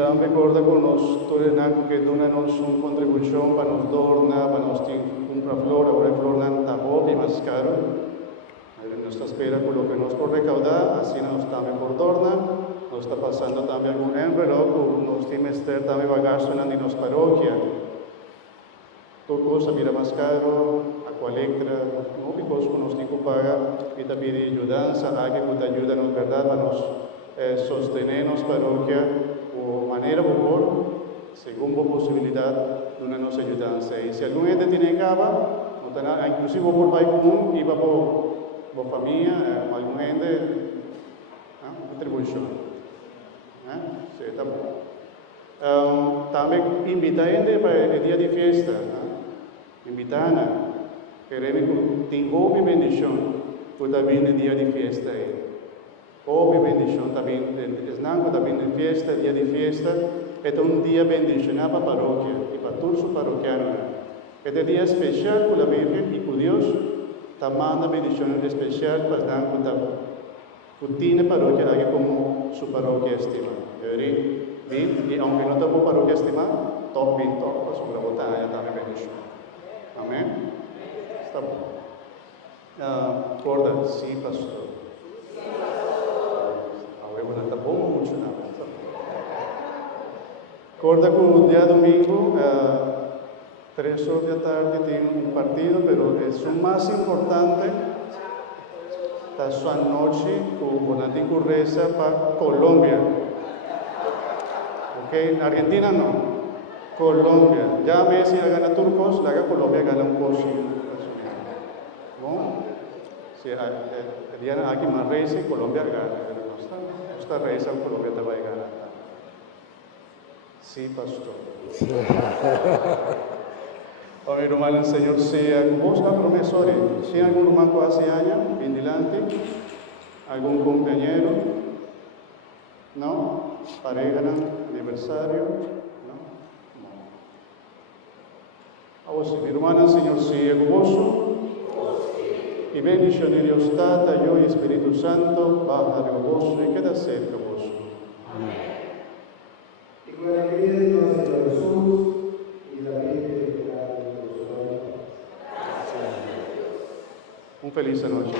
Recorda con nos torenaco que donanos una contribución para nos dorna, para nos compra flor, ahora flor nan tabo y más caro. Nuestra espera por lo que nos por recaudar, así nos también por dorna, nos está pasando también algún envelope, nos tiene estar también bagazo en nos parroquia. Todo cosa mira más caro, acualectra, no picos con nos tico paga, y te pide ayudanza, alguien que te ayuda, nos verdad, para nos sostenernos parroquia, o manera por según la posibilidad de una nos ayudanza. Y si algún ente tiene cava, inclusive por país común, iba por familia, algún ente, contribución. Sí, está bueno. También invita a gente para el día de fiesta. Invitana, queremos que tenga obra y bendición, pues también el día de fiesta. Obra y bendición también, es también de fiesta, el día de fiesta, es un día bendicionado para la parroquia y para todos los parroquianos. Este día especial para la Virgen y para Dios, también una bendición especial para la tiene parroquia como su parroquia estimada. Y aunque no tengo parroquia estimada, top bien top, pues una botella también bendición. Amén. Está bom. Corda, sí, pastor. Ahora está bom mucho nada. Corda que el día domingo, 3 horas de la tarde, tiene un partido, pero es lo más importante. Está su noche con la reza para Colombia. Ok, Argentina no. Colombia. Ya Messi la gana turcos, la gana Colombia gana un coche. ¿No? Si Diana aquí más reyes y Colombia gana. Esta reyes en Colombia te va a ganar. Sí, pastor. Hoy, hermano, el Señor sea con vos la promesa. Si algún hermano hace años, bien delante, algún compañero, ¿no? Pareja, aniversario. Ahora, mi hermana, el Señor sea con vos. Y bendición de Dios Tata, yo y Espíritu Santo, baja de vos y queda cerca de vos. Amén. Y con la alegría de nuestro Señor Jesús y la vida de nuestro Un feliz noche.